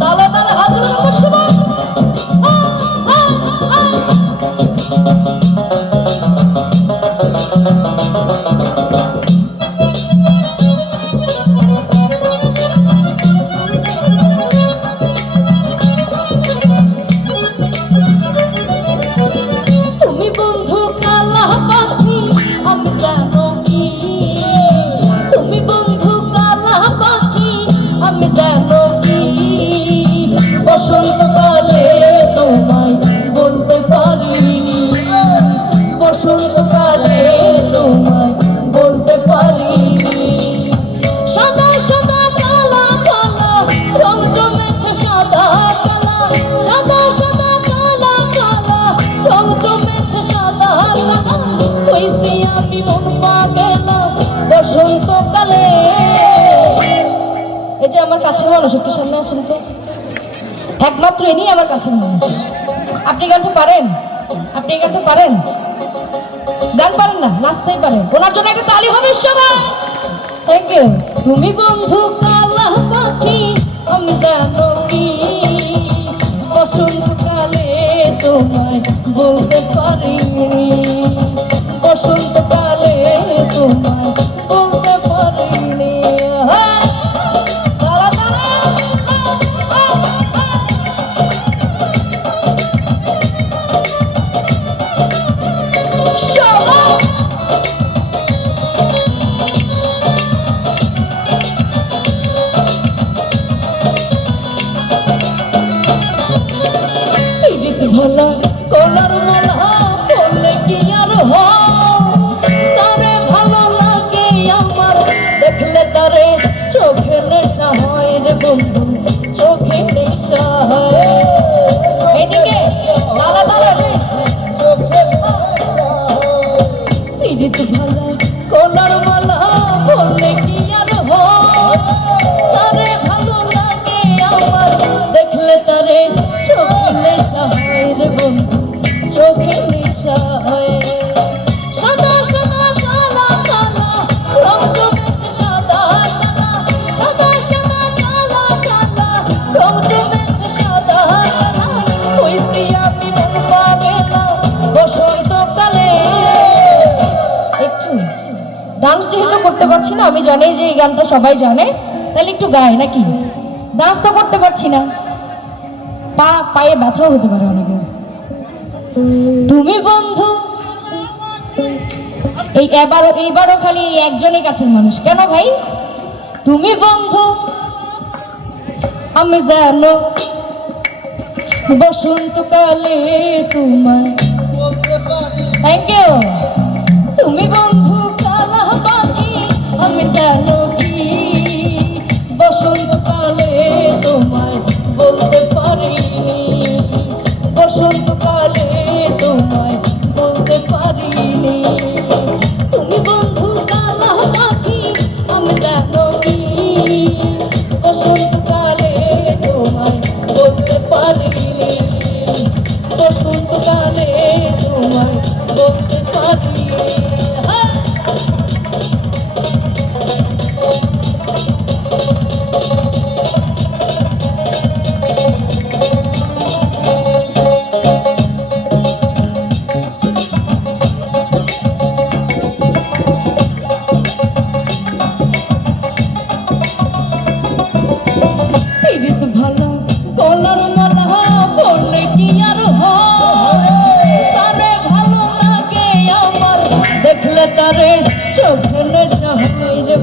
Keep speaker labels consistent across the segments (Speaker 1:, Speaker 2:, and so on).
Speaker 1: তালে তালে কাছের মানুষ, একটু সামনে আসেন তো। একমাত্র ইনি আমার কাছের মানুষ। আপনি গানটা পারেন। আপনি এই গানটা পারেন। গান পারেন না, নাচতেই পারেন। ওনার জন্য একটা তালি হবে সবাই থ্যাংক ইউ তুমি বন্ধু কালা পাখি, আমি জানো কি বসন্তকালে তোমায় বলতে পারিনি কলার মালা বললে কি আর তারে ভালো লাগে আমার দেখলে তারে চোখে নেশা বন্ধু চোখে নেশা করতে পারছি না আমি জানি যে এই গানটা সবাই জানে তাহলে একটু গায় নাকি? ডান্স তো করতে পারছি না। পা পায়ে ব্যথাও হতে পারে অনেকের তুমি বন্ধু এই এবারও এইবারও খালি এই একজনের কাছের মানুষ। কেন ভাই? তুমি বন্ধু আমি জানো বসন্তকালে তোমায় থ্যাংক ইউ তুমি বন্ধু আমি বসন্তকালে তোমায় বলতে পারিনি। বসন্তকালে তোমায় বলতে পারিনি। তুমি বন্ধু কালা পাখি, আমি বসন্তকালে তোমায় বলতে পারিনি।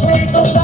Speaker 1: Thank you.